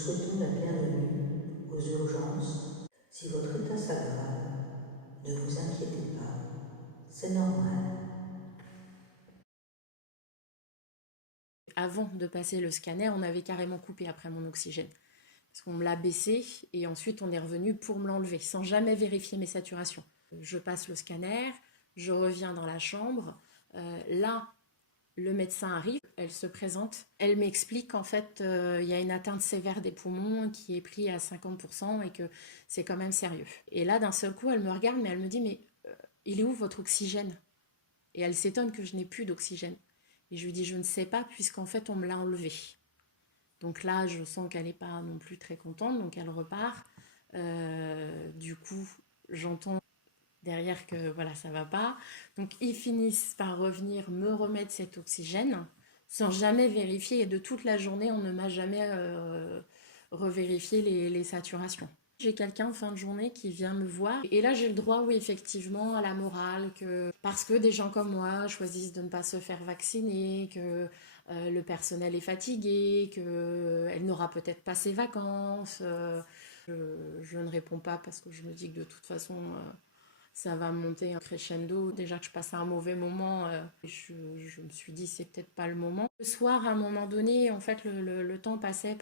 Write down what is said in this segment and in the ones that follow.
souhaitons la bienvenue aux urgences. Si votre état s'aggrave, ne vous inquiétez pas, c'est normal. Avant de passer le scanner, on avait carrément coupé après mon oxygène. Parce qu'on me l'a baissé et ensuite on est revenu pour me l'enlever sans jamais vérifier mes saturations. Je passe le scanner, je reviens dans la chambre. Là, le médecin arrive, elle se présente, elle m'explique qu'en fait, il y a une atteinte sévère des poumons qui est prise à 50% et que c'est quand même sérieux. Et là, d'un seul coup, elle me regarde, mais elle me dit, mais il est où votre oxygène? Et elle s'étonne que je n'ai plus d'oxygène. Et je lui dis, je ne sais pas, puisqu'en fait, on me l'a enlevé. Donc là, je sens qu'elle n'est pas non plus très contente, donc elle repart. Du coup, j'entends derrière que voilà, ça va pas. Donc ils finissent par revenir me remettre cet oxygène sans jamais vérifier. Et de toute la journée, on ne m'a jamais revérifié les saturations. J'ai quelqu'un en fin de journée qui vient me voir. Et là, j'ai le droit, oui, effectivement, à la morale, que parce que des gens comme moi choisissent de ne pas se faire vacciner, que le personnel est fatigué, qu'elle n'aura peut-être pas ses vacances. Je ne réponds pas parce que je me dis que de toute façon, ça va monter un crescendo. Déjà que je passais un mauvais moment, je me suis dit c'est peut-être pas le moment. Le soir, à un moment donné, en fait, le temps passait.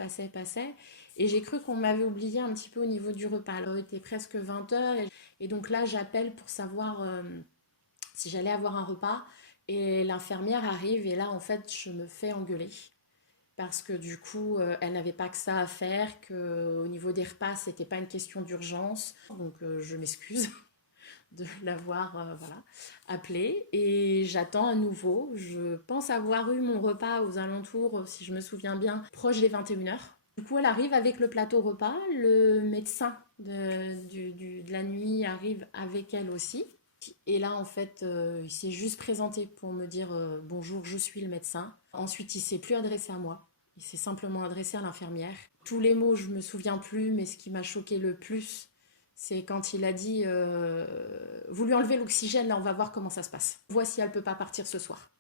Et j'ai cru qu'on m'avait oublié un petit peu au niveau du repas. Alors, il était presque 20h. Et donc là, j'appelle pour savoir si j'allais avoir un repas. Et l'infirmière arrive. Et là, en fait, je me fais engueuler. Parce que du coup, elle n'avait pas que ça à faire, qu'au niveau des repas, c'était pas une question d'urgence. Donc, je m'excuse de l'avoir voilà, appelé et j'attends à nouveau. Je pense avoir eu mon repas aux alentours, si je me souviens bien, proche des 21h. Du coup, elle arrive avec le plateau repas. Le médecin de la nuit arrive avec elle aussi. Et là, en fait, il s'est juste présenté pour me dire bonjour, je suis le médecin. Ensuite, il s'est plus adressé à moi. Il s'est simplement adressé à l'infirmière. Tous les mots, je me souviens plus, mais ce qui m'a choqué le plus, c'est quand il a dit vous lui enlevez l'oxygène, là on va voir comment ça se passe. Voici, elle peut pas partir ce soir.